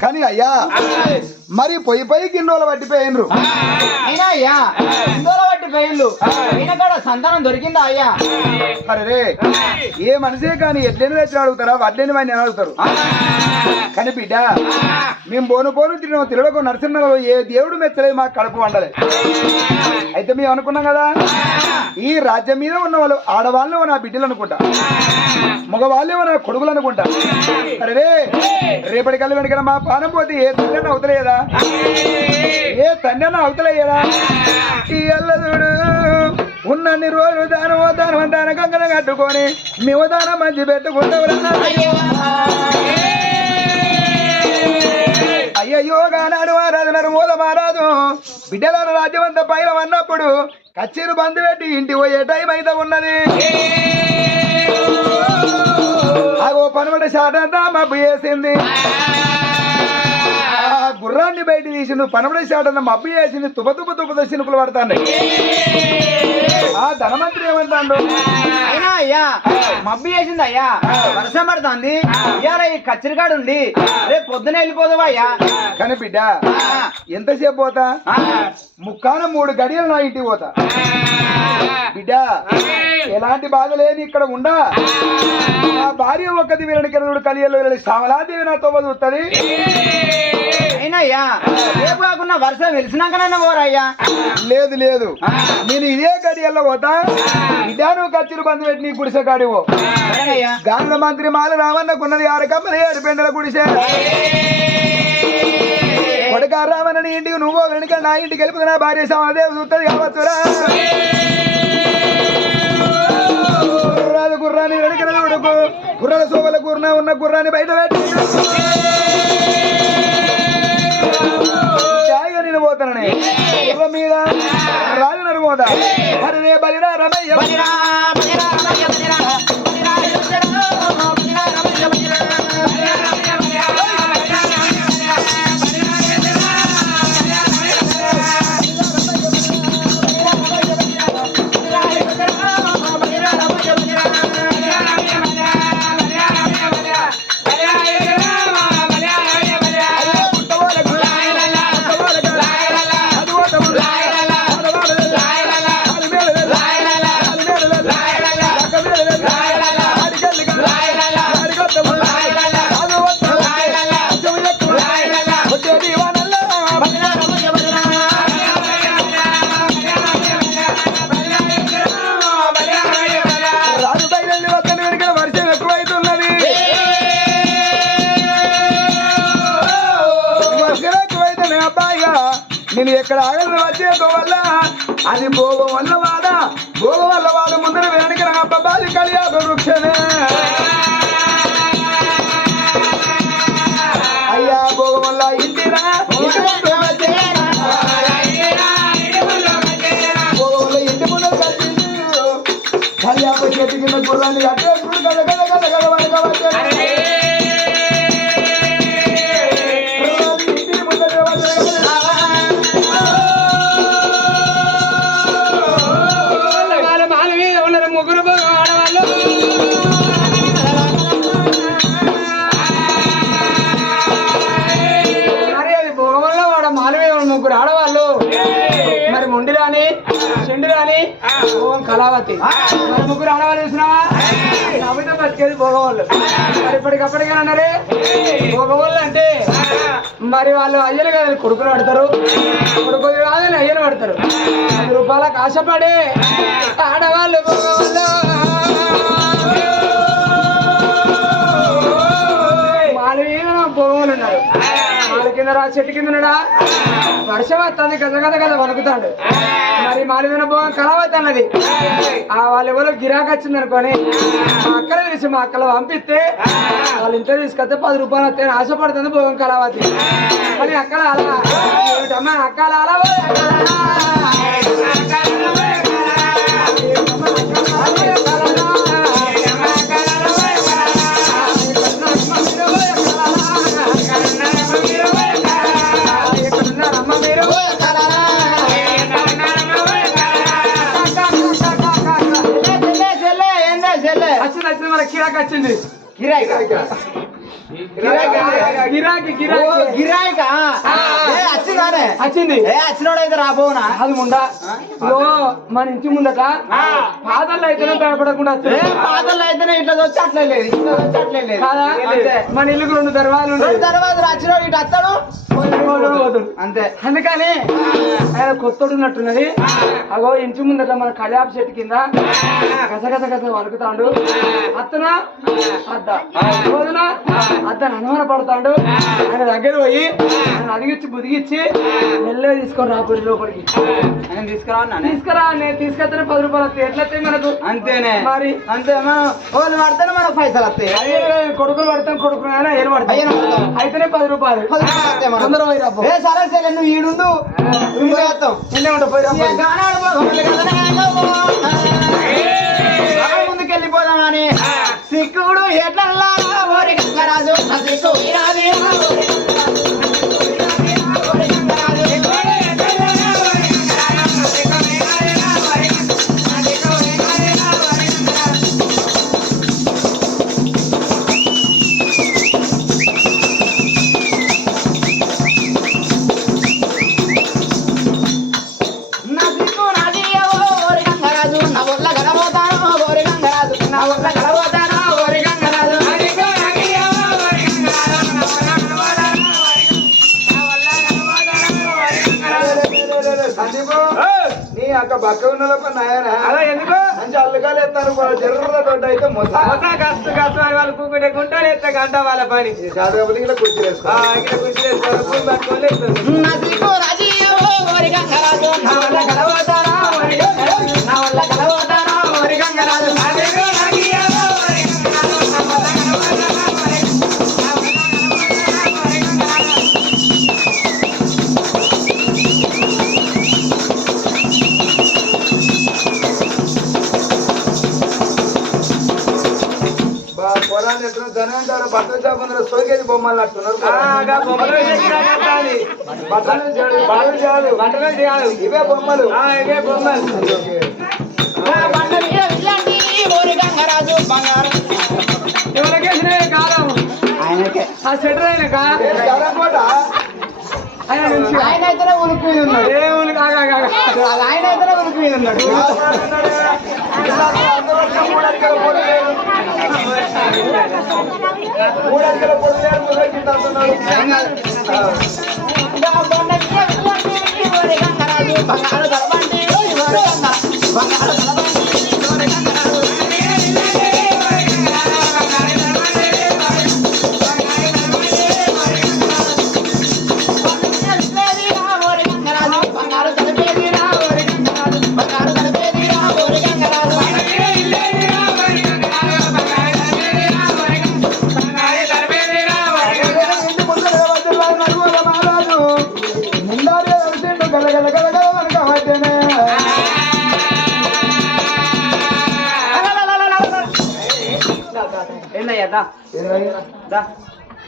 కానీ అయ్యా మరి పొయ్యి పొయ్యి గిన్నెలు పట్టిపోయినరు. అయినా అయ్యా ఇందులో బట్టి పేర్లు అయిన కాడ సంతానం దొరికిందా అయ్యా? మరి రే ఏ మనిషే కానీ ఎడ్లని తెచ్చి అడుగుతారా? వడ్లేని వాడిని అడుగుతారు? కానీ బిడ్డ మేము పోను పోను తిరిగిన. తిరగకు నరసింహలో ఏ దేవుడు మెచ్చలేదు మాకు కడుపు వండలే. అయితే మేము అనుకున్నాం కదా ఈ రాజ్యం మీద ఉన్న వాళ్ళు ఆడవాళ్ళు నా బిడ్డలు అనుకుంటా? మగవాళ్ళే నా కొడుకులు అనుకుంటా? అరే రేపటి కళ్ళు వెనక మా పానం పోతే ఏ తండ్రి అవుతలేదా? ఏ తండ్రి అవుతలేదా? ఈ అల్లదుడు ఉన్నన్ని రోజులు దానమో దానం దాన గంగన కట్టుకొని మేము దానం మంచి పెట్టుకుంటాం అయ్యయ్యో గానాడు ఆరాధనరు మూల మారాదు బిడ్డల రాజ్యం పైన అన్నప్పుడు కచ్చేరు బంధు పెట్టి ఇంటి పోయే టైం అయితే ఉన్నది. అగో పనుబడి శాటంతా మబ్బు చేసింది గుర్రాన్ని బయట తీసిండు పనబడి శాటన్న మబ్బు చేసింది తుప తుప తుప చినుకులు పడతాండి. ఆ ధనమంత్రి ఏమంటాడు? అయినా అయ్యా మబ్బి చేసింది అయ్యా వర్షం పడుతుంది ఇవాళ ఈ కచ్చరికాడు ఉంది రేపు పొద్దున వెళ్ళిపోదావా అయ్యా. కానీ బిడ్డ ఎంతసేపు పోతా? ఆ, ముక్కాన మూడు గడియలు నా ఇంటికి పోతా. బిడ్డ ఎలాంటి బాధ లేని ఇక్కడ ఉండా? నా భార్య ఒక్కది వీరని కిరణుడు కలియలు వీరని శ్యామలాదేవి నాతో వదులుతుంది. అయ్యా రేపు కాకుండా వర్షం వెలిసినాకనన్నా పోరయ్యా? లేదు లేదు. నేను ఇదే గడియల్లో పోతా. బిడ్డ నువ్వు ఖర్చులు బంధు పెట్టి నీ గుడిసె కాడివో. గాంధ మంత్రి మాల రామన్నకున్నది ఆరకమ్మని ఏడు పెండల గుడిసె. కొడుక రామన్న ఇంటికి నువ్వు వెనుక నా ఇంటికి వెళ్ళిపోతే నా భార్య శ్యామలాదేవి చూస్తుంది కావచ్చురా. గుర్రాలు గుర్రాన్ని వెనుకన ఉడుకు గుర్రాల సోవల గుర్ర ఉన్న గుర్రాన్ని బయట పెట్టి. నేను పోతానని. మీద రాజు నడుమోదా హరి రే బలిరా రమయ్య. బలిరా, బలిరా, రమయ్య, బలిరా, అది భోగం వల్ల వాడ భోగం వల్ల ముందర వెనక నా అబ్బాయి వృక్షమే. అయ్యా భోగం వల్ల ఇంటిరా ఇంటి భోగం వల్ల ఇంటి ముందు కళ్యాణ చెట్టు కింద గుర్రాన్ని కట్టే చూసినావా కాబట్టి బతికేది భోగవాళ్ళు మరి ఇప్పటికప్పటికే అన్నారే భోగవాళ్ళు అంటే మరి వాళ్ళు అయ్యలు కదా కొడుకులు పడతారు కొడుకులు కాదని అయ్యలు పడతారు పది రూపాయలకు ఆశపడి ఆడవాళ్ళు భోగవాళ్ళు ఉన్నారా చెట్టు కింద ఉన్నాడా? వర్షం వస్తుంది గద గద గద వణుకుతాడు. మరి మాలిన భోగం కలవద్దు ఆ వాళ్ళు ఎవరో గిరాకీ వచ్చింది అనుకోని మా అక్కల తెలిసి మా అక్కల పంపిస్తే వాళ్ళు ఇంట్లో తీసుకొస్తే పది రూపాయలు వస్తాయని ఆశపడుతుంది భోగం కలవద్దు కానీ అక్కడ అలా ఏమిటమ్మా అక్కల అలా గిరాకీ ఓ, గిరాకీ గిరాయికా ఆ. ఏ, వచ్చిందానే వచ్చింది. ఏ వచ్చినోడైతే రాబోనా అది ముందా మన ఇంటి ముందట పాదల్లో అయితేనే భయపడకుండా. పాతల్లో అయితేనే ఇట్లా వచ్చి అట్లే లేదు ఇట్లా వచ్చి అట్లే లేదు మన ఇల్లుకు రెండు దర్వాలు రెండు తర్వాత వచ్చినోడు ఇటు పోతాడు. అంతే. అందుకని ఆయన కొత్తడు ఉన్నట్టున్నది అగో ఇంటి ముందట మన కళ్యాణ చెట్టు కింద గస గస వణుకుతాడు అత్తన? అద్ద. రోజున అద్ద అనుమాన పడతాడు ఆయన దగ్గర పోయి ఆయన అదిగిచ్చి బుదిగిచ్చి మెల్లగా తీసుకొని రాపురి లోపలికి. నేను తీసుకురావన్నా తీసుకురా నేను తీసుకొస్తేనే పది రూపాయలు వస్తాయి. ఎట్లా వస్తాయి మనకు? అంతేనే. మరి? అంతే మనం వాళ్ళు పడితేనే మనకు పైసలు వస్తాయి. కొడుకులు పడతాం కొడుకులు పడతాం. అయితేనే పది రూపాయలు. పోయి రాపో ఏ సరే సరే నువ్వు ఈడుండు. ముందుకెళ్ళిపోదామని సిక్కుడు గంగరాజు నా సిక్కు. లోపల నాయన. అలా ఎందుకు? మంచి అల్లకాలు జర్ర దొడ్డ అయితే కష్ట కష్టం అని వాళ్ళు కూకుంటే గుంటలు ఎత్త గంట వాళ్ళ పని. చదవకపోతే ఇక్కడ కుర్చీ వేసుకో. ఆ, ఇక్కడ పొలాన్ని ఎట్లా ధనం అంటారు బట్టల షాప్ ముందర సోకేది బొమ్మలు అంటున్నారు బట్టలు బట్టలు చాలు బట్టలు చేయాలి ఇవే బొమ్మలు ఆ, ఇవే బొమ్మలు ఎవరికేసినా కాలం ఆ సెటర్ అయినాక ఏ? ఆయన అయితేనే ఉనికి మీద ఉన్నాడు దేవుని కాగా కాగా ఆయన అయితేనే ఉనికి మీద ఉన్నాడు కాపాడుతున్నాడు కదా. ఇలా అందరూ మూడు అడిగల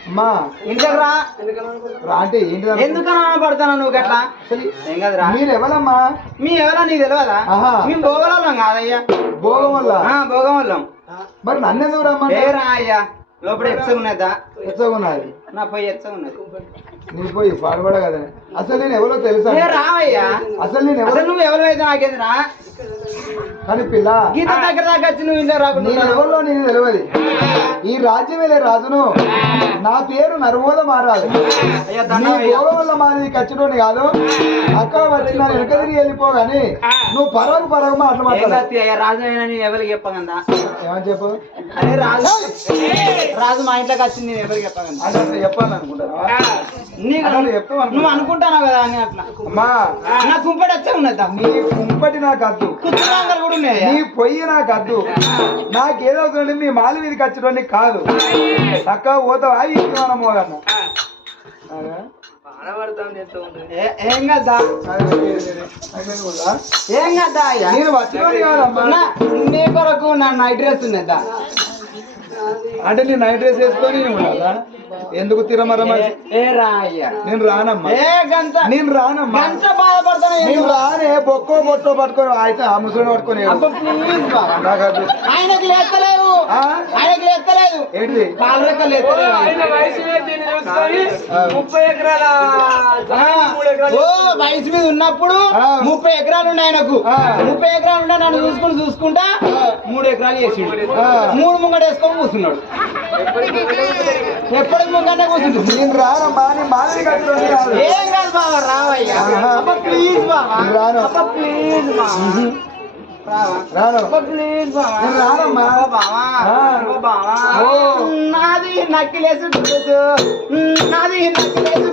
అమ్మా ఇంటర్ రా. రా అంటే ఏంటి ఎందుకు పడతాను నువ్వు గట్లా? ఏం కదరా. మీరు ఎవరమ్మా? మీ ఎవరా నీకు తెలియదా. మేము భోగలం కాదయ్యా. భోగం వల్ల? భోగం వాళ్ళం మరి నన్ను ఎందుకు రమ్మంటే ఏ రా అయ్యా? లోపల ఎచ్చగా ఉన్నదా ఎచ్చగున్నది. నా పోయి ఎచ్చగా ఉన్నది నీ పోయి పాడుపడ కదా. అసలు నేను ఎవరో తెలుసా? రావయ్యా? అసలు నేను ఎవరు నువ్వు ఎవరు అయితే నాకేదిరా కానీ పిల్ల గీత దగ్గర దాకా వచ్చి నువ్వు నేను రాకుండా ఎవరిలో నీకు తెలియదు ఈ రాజ్యం వెళ్ళే రాజును నా పేరు నరుమూల మారాదు అయ్యా నీ భోగం వల్ల మాది ఖర్చులోని కాదు. అక్కడ వచ్చి నన్ను వెనక తిరిగి వెళ్ళిపోగాని నువ్వు పరగు పరగు అట్లా ఏం మాట్లాడు. కత్తి అయ్యా రాజు ఎవరికి చెప్పగందా? ఏమని చెప్పు? అరే రాజు. రాజు మా ఇంట్లోకి వచ్చి నేను ఎవరికి చెప్పగందా అంటే అట్లా చెప్పాలి అనుకుంటారా? నీకు అట్లా చెప్తావు అనుకుంటా. నువ్వు అనుకుంటావు కదా అని అట్లా. అమ్మా! నా కుంపటి వచ్చే ఉన్నదా నీ కుంపటి నాకు అద్దు. కుర్చీలాంగలు కూడా ఉన్నాయా? నీ పొయ్యి నాకు అద్దు. నాకేదవుతుందంటే మీ మాలి మీదకి వచ్చేటోని కాదు. చక్కగా పోతావా? ఇంటి మనం పోగన్న ఏ- ఏం కదా ఏం కదా అయ్యా నేను వచ్చినోని కాదమ్మా. నా- నీ కొరకు నా నైట్ డ్రెస్ ఉన్నదా? అంటే నేను నైట్ డ్రెస్ వేసుకొని ఉండాలా? ఎందుకు తిరమరమ? నేను రానమ్మా. ఏ గంట నేను రానమ్మా. గంట బాధపడతాను నేను రానే బొక్కో బొట్టో పట్టుకొని అయితే ఆ ముసలిని పట్టుకొని. ఆయనకు లేస్తలేవు ఆ? ఆయనకి ఎత్తలేదు ఏంటి? ముప్పై ఎకరాల వయసు మీద ఉన్నప్పుడు. ముప్పై ఎకరాలు ఉన్నాయి ఆయనకు. ముప్పై ఎకరాలు ఉండే నన్ను చూసుకుని చూసుకుంటా మూడు ఎకరాలు ఆ. మూడు ముంగట వేసుకొని కూర్చున్నాడు ఎప్పటికి ముంగట కూర్చుంటుంది నేను రానమ్మా నీ మాదిరి కట్టుకొని రాదు ఏం కాదు బాబా రావయ్యా. అబ్బా ప్లీజ్ బాబా రాను. అబ్బా ప్లీజ్ బాబా రాను. ప్లీజ్ బాబా రానమ్మా. బావా. నాది నక్కిలేసు నాది నక్కిలేసు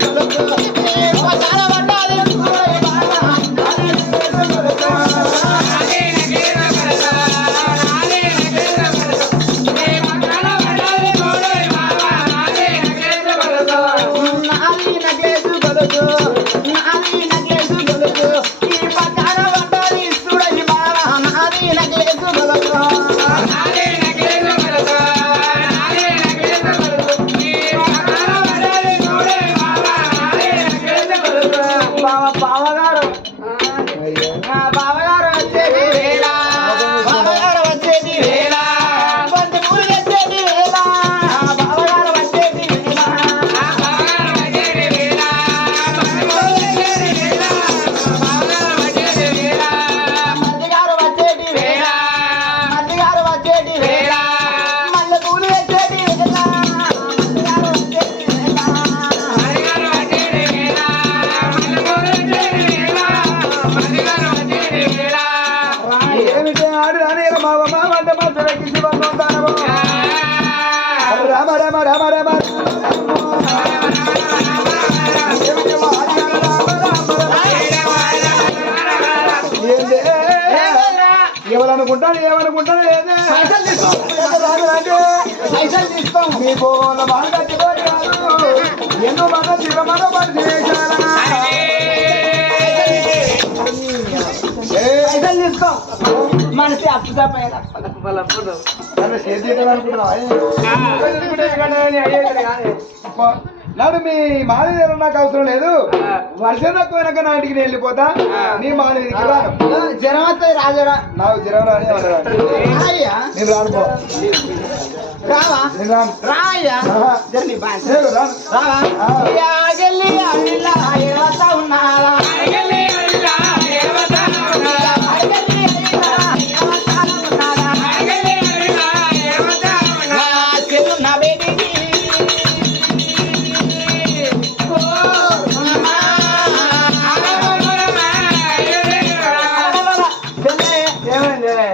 అనుకుంటున్నావా? నాడు మీ మాది నాకు అవసరం లేదు. వర్షం తక్కువ వెనక నా ఇంటికి నేను వెళ్ళిపోతా. నీ మాది రాను వస్తుంది రాజరా. నాకు జ్వరం రాని నేను. రావా. రాయ్యా రావా? ఉన్నారా?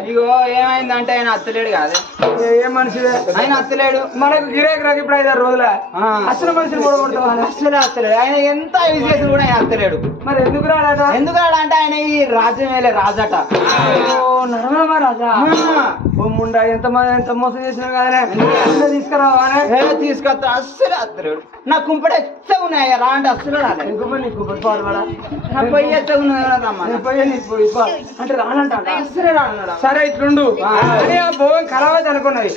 ఇగో ఏమైందంటే ఆయన అత్తలేడు కాదు. ఏం మనిషిదే ఆయన అత్తలేడు. మనకు గిరాకి రాకి ఇప్పుడు ఐదారు రోజుల. అసలు మనిషిని పొడగొడతావా అసలు అత్తలేడు. ఆయన ఎంత యూజ్ చేసి కూడా ఆయన అత్తలేడు. మరి ఎందుకు రాడట? ఎందుకు అంటే ఆయన ఈ రాజ్యం రాజట. ఓ నరమా రాజా ఆ. ఓ ముండా ఎంత మ- ఎంత మోసం చేసినా కానీ తీసుకురావా తీసుకొస్తా అస్సలు అత్తలేడు నా కుంపడి ఎత్త ఉన్నాయి? రా అంటే అస్సలు నీకు నా పొయ్యి ఎత్త నీకు పా. అంటే రానంట అస్సలే సరే ఇట్లుండు. భోగం కలవద్దు అనుకున్నది.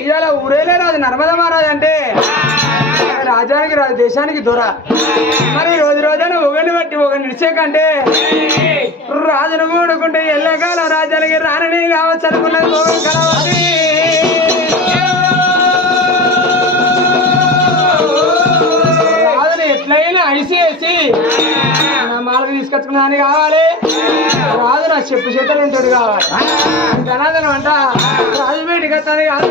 ఇవాళ ఊరేలే రాదు నర్మద మహారాజు అంటే. రాజానికి రాజు దేశానికి దొర. మరి రోజు రోజున ఒకరిని బట్టి ఒకరిని నిడిచేకంటే రాజును కూడుకుంటే ఎల్లకాల రాజానికి రానని కావచ్చు అనుకున్నది భోగం రాజుని ఎట్లయినా అడిసేసి మాలకు తీసుకొచ్చుకున్నా కావాలి. రాజు నా చెప్పు చేతలు ఉంటాడు కావాలి. ధనాదనం అంట. రాజు బయటికి వస్తాను కాదు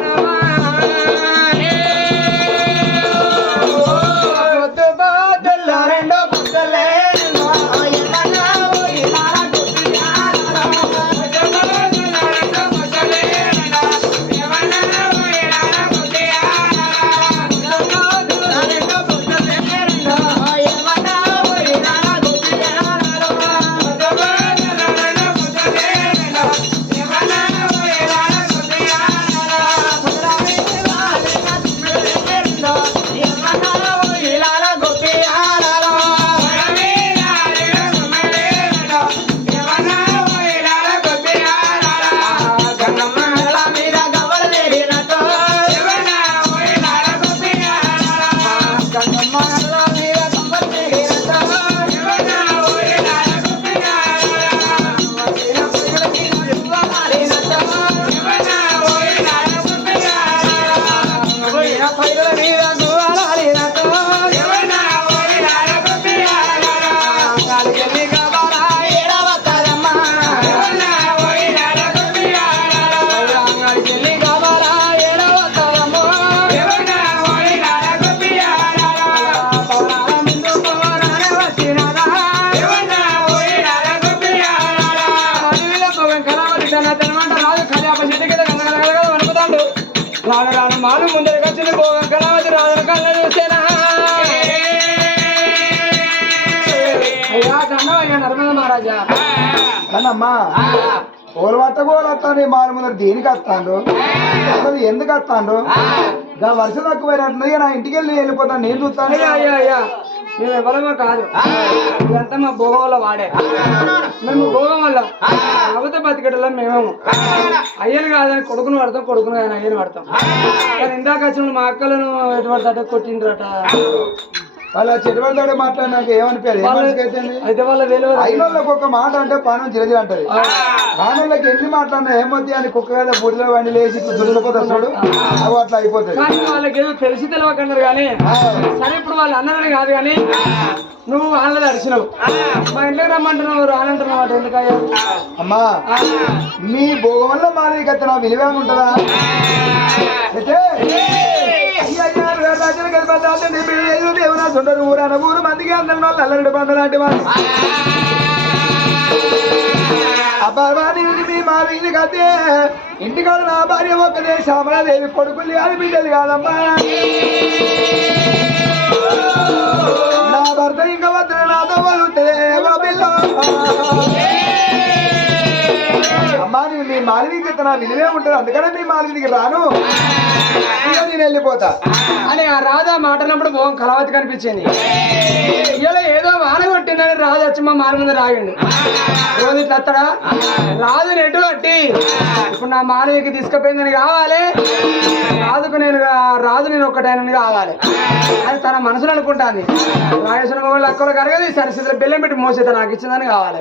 మహారాజా. అన్నమ్మా ఓలు గోలత్తాను వస్తాను మారు ముందర దేనికి వస్తాను అసలు ఎందుకు వస్తాను గా తక్కువ తక్కువైనట్టుంది నా ఇంటికి వెళ్ళి వెళ్ళిపోతాను నేను చూస్తాను. అయ్యా అయ్యా మేము ఎవరమో కాదు. ఇదంతా మా భోగం వల్ల వాడే మేము భోగం వల్ల అవత బతికటలో మేమేమో. అయ్యను కాదని కొడుకును పడతాం కొడుకును కానీ అయ్యను పడతాం కానీ ఇందాక వచ్చిన మా అక్కలను ఎటు పడతాట కొట్టిండ్రట? వాళ్ళ చెడువలతో మాట్లాడినాక ఏమనిపించారు అయితే వాళ్ళ ఒక మాట అంటే పానం చిరజి అంటది. పానంలోకి ఎన్ని మాట్లాడినా ఏమొద్ది అని కుక్క కదా బుడిలో వండి లేచి దుడిపోతాడు చూడు అవి అట్లా అయిపోతుంది కానీ వాళ్ళకి ఏదో తెలిసి తెలియకన్నారు కానీ సరే ఇప్పుడు వాళ్ళు అన్నారని కాదు కానీ నువ్వు వాళ్ళది అడిచినావు మా ఇంట్లోకి రమ్మంటున్నావు రానంటున్నావు అటు ఎందుకయ్యా అమ్మా మీ భోగం వల్ల మాది కదా నా ఉంటుందా? అయితే, అయ్య, రాజులు కలిపి దేవునా సుందరు ఊరాన ఊరు మందికి అందరి వాళ్ళు అల్లడి పండు లాంటి వాళ్ళు. అబ్బాయి మీ కదే. ఇంటికాడ నా భార్య ఒక్కదే శ్యామలాదేవి కొడుకులు కాదు బిడ్డలు కాదమ్మా. నా భర్త ఇంకా వద్దు నాతో వదులుతుంది అమ్మా నేను మీ మాలినికి నా విలువే ఉంటుంది అందుకనే మీ మాలినికి రాను. నేను వెళ్ళిపోతా. అని ఆ రాధ మాటనప్పుడు మొహం కలవతి కనిపించింది. ఇలా ఏదో వాన కొట్టిందని రాజు వచ్చి మా మాన మీద రాగిండు. రోజు ఇట్లా అత్తడా రాజు నెట్టు కట్టి? ఇప్పుడు నా మానవికి తీసుకుపోయిందని కావాలి. రాజుకు నేను రాజు నేను ఒక్కటైన కావాలి. అది తన మనసులో అనుకుంటాను రాజేశ్వర మొగలు అక్కలు కరగదు సరస్వతిలో బెల్లం పెట్టి మోసేత నాకు ఇచ్చిందని కావాలి.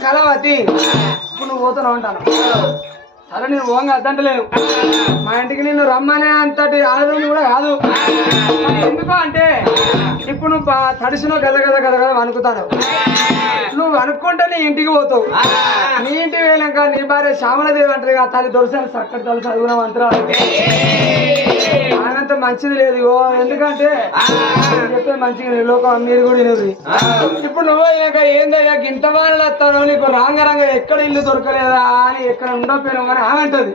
కలవతి. ఇప్పుడు నువ్వు పోతున్నావు అంటాను. అలా నేను ఓంగా అద్దంటలేను. మా ఇంటికి నిన్ను రమ్మనే అంతటి ఆనందం కూడా కాదు. ఎందుకు అంటే ఇప్పుడు నువ్వు బా- తడిసినో గద గద గద గద అనుకుతాను నువ్వు అనుకుంటే నీ ఇంటికి పోతావు. నీ ఇంటికి వెళ్ళాక నీ భార్య శ్యామలదేవి అంటది కదా తల్లి దొరసాను చక్కటి తల్లి చదువున మంత్రాలు. ఆయనంత మంచిది లేదు. ఓ ఎందుకంటే నేను మంచిగా లోకం మీరు కూడా లేదు ఇప్పుడు నువ్వు అయ్యాక ఏందయ్యా ఇంత వాళ్ళు వస్తాను నీకు రాంగ ఎక్కడ ఇల్లు దొరకలేదా అని ఎక్కడ ఉండకపోయినా కానీ ఆమె అంటది.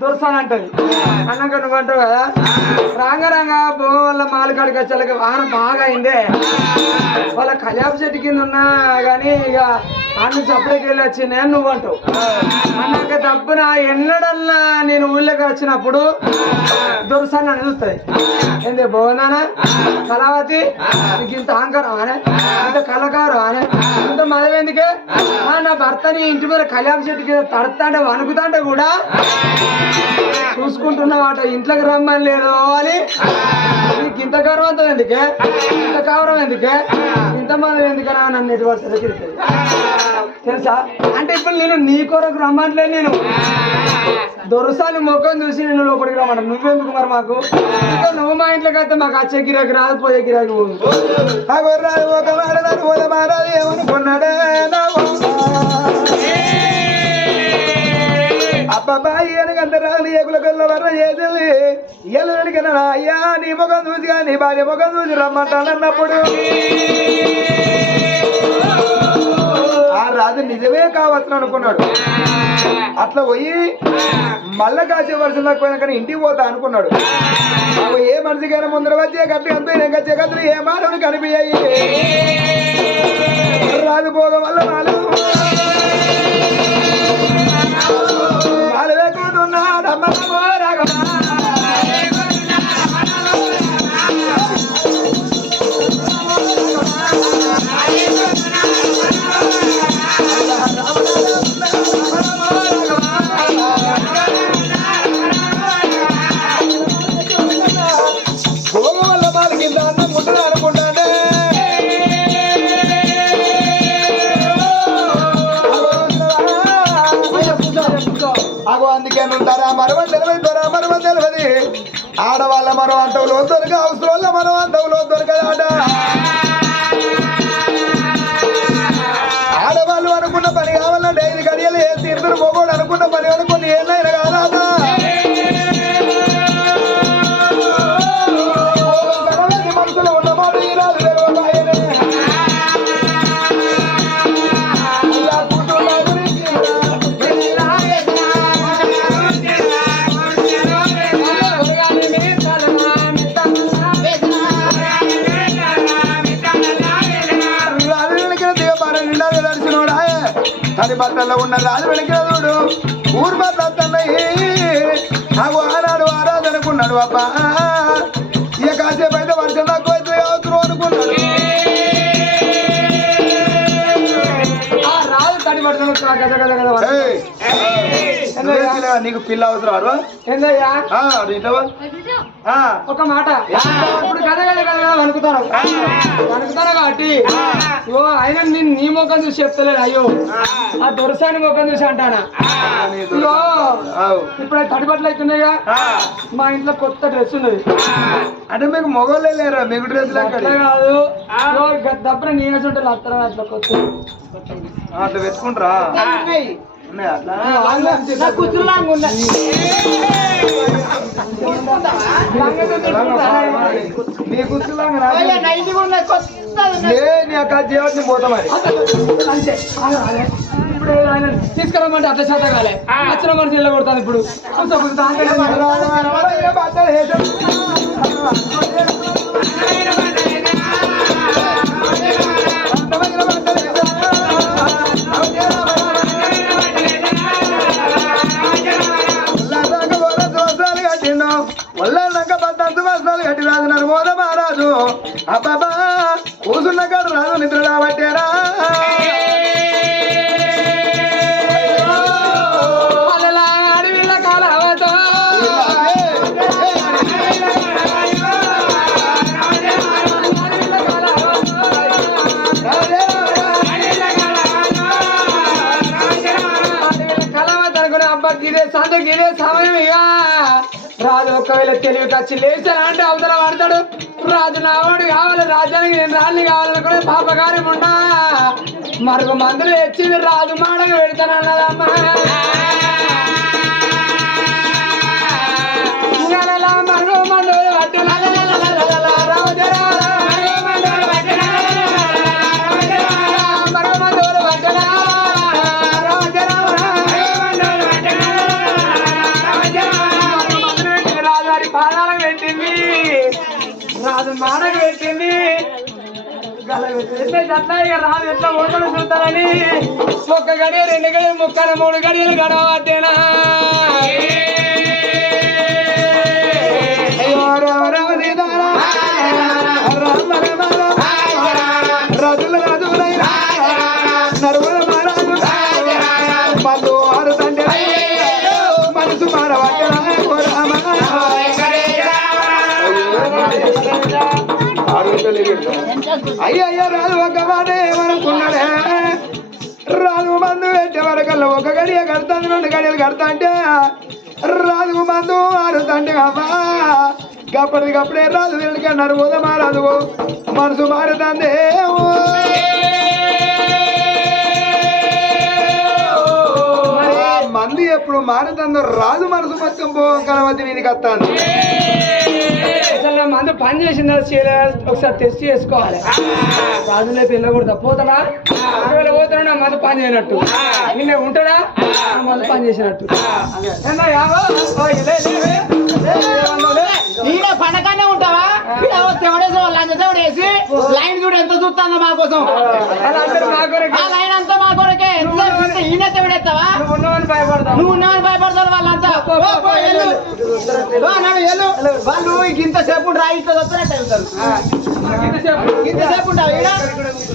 దొరసానంటది అన్నాక నువ్వు అంటావు కదా? రాంగ రాంగ భోగ వల్ల మాలకాడికి వచ్చేళ్ళకి వాహనం బాగా అయిందే. వాళ్ళ కళ్యాణ చెట్టు కింద ఉన్నా కానీ ఇక అన్ను సప్లైకి వెళ్ళి వచ్చింది నువ్వు అంటావు. అన్నాక తప్పున ఎన్నడల్లా నేను ఊళ్ళోకి వచ్చినప్పుడు దొరసాన్ని అడుగుతుంది ఏంది బాగున్నానా కళావతి? నీకు ఇంత అహంకారం అనే ఇంత కళాకారం అనే ఇంత మదవెందుకే ఆ, నా భర్తని ఇంటి మీద కళ్యాణ చెట్టు కింద తడతాంటే వణుకుతాంటే కూడా చూసుకుంటున్నావాట ఇంట్లోకి రమ్మని లేదు అని నీకు ఇంత గౌరవంతం ఎందుకే? ఇంత గౌరవం ఎందుకే? ఇంత మనం ఎందుకనా నన్ను ఎటువంటి తెలుసా? అంటే ఇప్పుడు నేను నీ కొరకు రమ్మట్లేదు నేను దొరసాని ముఖం చూసి నేను లోపలికి రమ్మంట నువ్వెందుకు మరి మాకు? నువ్వు మా ఇంట్లోకి అయితే మాకు వచ్చే గిరాకి రాదు పోయే గిరాకి పోదు ఒక మారాలి ఏమనుకున్నాడే? అబ్బాయి వర్ర చేసింది ఎల్లుడికన్నా అయ్యా నీ ముఖం చూసి కానీ భార్య ముఖం చూసి రమ్మంటానన్నప్పుడు. ఆ రాజు నిజమే కావచ్చు అనుకున్నాడు. అట్లా పోయి మళ్ళా కాసే వర్షం తక్కువ కానీ ఇంటికి పోతా అనుకున్నాడు. అవి ఏ మనిషికైనా ముందర వచ్చే గట్టి అంతా ఇంకా గతులు ఏ మానవుని కనిపించాయి రాజు పోగం వల్ల నాలుగు మరవ తెలియదు దొర మరవ తెలియదు ఆడవాళ్ళ మరో అంటే దొరక అవసరం మరో అంతవులో అని బట్టల్లో ఉన్న రాజు వెనకేదుడు ఊరు బట్టన్నయ్యి నాకు ఆనాడు ఆరాధనుకున్నాడు అబ్బా. ఇక కాసేపు అయితే వర్షం తక్కువ అయితే అనుకున్నాడు. ఆ రాదు తడి పిల్లగా, నీకు పిల్ల అవసరం అడవా ఏందయ్యా? ఇటవా ఒక మాట. ఇప్పుడు కథ కథ అనుకుతాను అనుకుతాను కాబట్టి? ఓ అయినా నేను నీ ముఖం చూసి చెప్తలేను అయ్యో. ఆ. దొరసాని ముఖం చూసి అంటానా? ఇగో ఇప్పుడు తడిబట్టలు అవుతున్నాయిగా మా ఇంట్లో కొత్త డ్రెస్ ఉన్నది. అంటే మీకు మొగోళ్ళే లేరా? మీకు అక్కడ కాదు. దప్పున నీ వేసుంటే అత్తరం అట్లా కొత్త. అట్లా పెట్టుకుంటారా? నా. నీ గుర్తులాగా జీవనం పోతా మరి తీసుకురమ్మంటే అట్లా చేత కాలే వచ్చిన మనిషి ఇళ్ళ కొడతాను ఇప్పుడు కూర్చో, రాజు వచ్చి తెలివి లేచాను అంటే అవతల పడతాడు రాజు నావాడు కావాలి రాజ్యానికి నేను రాణి కావాలనుకునే పాపకార్యం ఉన్నా మరొక మందులు తెచ్చి రాజు మాడకు పెడతానన్నదమ్మా అట్లా ఇక రాజు ఎట్లా ఓటలు చూస్తారని ఒక్క గడియ రెండు గడియలు ముక్కలు మూడు గడియలు గడవట్టేనా అయ్యయ్యో రాదు రాజు ఒక మాట ఏమనుకున్నాడే రాజు మందు పెట్టే వరకల్లా ఒక గడియ కడతాను రెండు గడియలు కడతా అంటే రాజు మందు ఆరుతంటే అమ్మా గప్పటికప్పుడే రాదు వెళ్ళకన్నారు ఉదమా రాజు మనసు మారుతుంది. మంది ఎప్పుడు మారుతుందో రాజు మనసు మొత్తం పో కనవద్ది నేను కత్తాను అసలు మందు పని చేసిందా? చేయలేదా ఒకసారి టెస్ట్ చేసుకోవాలి. రాజులే వెళ్ళకూడదా పోతాడా? ఒకవేళ పోతాడా మందు పని చేయనట్టు. నిన్న ఉంటాడా? మందు పని చేసినట్టు. ఈయన పండగానే ఉంటావా? వాళ్ళు లంచ తెవడేసి లైన్ చూడు ఎంత చూస్తుందో మా కోసం. అలా అందరూ మా కొరకే. ఆ లైన్ అంతా మా కొరకే. నువ్వు ఉన్నవని భయపడతావు. నువ్వు ఉన్నావని వాళ్ళంతా వెళ్ళు. వెళ్ళు. వాళ్ళు. ఇంతసేపు రాయి ఇట్లా వస్తున్నట్టు వెళ్తారు ఇంతసేపు. ఇంతసేపు ఉంటావు ఈడ?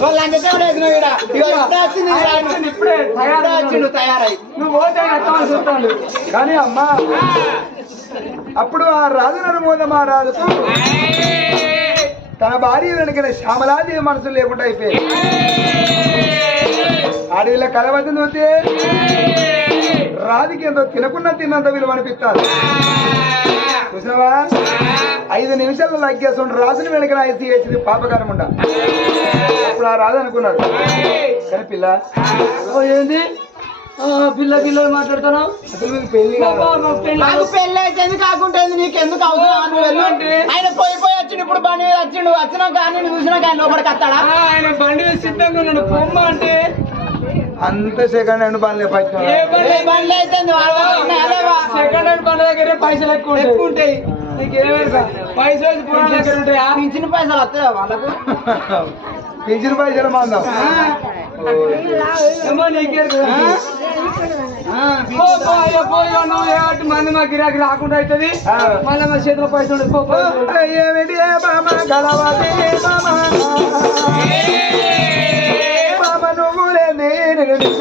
వాళ్ళు లంచ తెవడేసినావు ఈడ. ఇగో ఇప్పుడే వచ్చింది ఈ ఆయన రాయి. వచ్చిండు ఇప్పుడే ఇప్పుడే తయారు వచ్చిండు తయారై నువ్వు పోతే ఎత్తమని చూస్తాడు కానీ అమ్మా అప్పుడు ఆ రాజు నరుమోద మహారాజుకు తన భార్య వెనుకనే శ్యామలాదేవి మనసు లేకుండా అయిపోయింది. అడవిలో కలవద్దు చూస్తే రాజుకి ఎంతో తినకున్న తిన్నంత విలువ అనిపిస్తారు చూసావా ఐదు నిమిషాల్లో లగ్గేస్తుండ్రు రాజుని వెనక ఐసి వేసింది పాపకారం ఉండ అప్పుడు ఆ రాజు అనుకున్నాడు. కానీ పిల్ల. ఏంది? ఆ, పిల్ల పిల్లలు మాట్లాడుతున్నావు? అసలు మీకు పెళ్ళి నాకు పెళ్ళి అయితే కాకుంటే నీకు ఎందుకు అవసరం? వెళ్ళు ఆయన పోయి పోయి వచ్చిండు. ఇప్పుడు బండి మీద వచ్చిండు. వచ్చినాక కానీ చూసినా కానీ లోపలికి వస్తాడా? ఆయన బండి సిద్ధంగా ఉన్నాడు. పొమ్మ అంటే. అంత సెకండ్ హ్యాండ్ పనులే పట్టిన ఏ బండి ఏ బండి అయితే సెకండ్ హ్యాండ్ దగ్గర పైసలు ఎక్కువ ఉంటాయి. ఎక్కువ ఉంటాయి నీకేమైనా పైసలు పింఛన్ పైసలు వస్తాయా వాళ్ళకు పింఛన్ పైసలు మందం మంది మా గిరాకీ రాకుండా అవుతుంది మళ్ళీ మా చేతిలో పైసలు ఉండదు. పో, పో. ఏమిటి నేను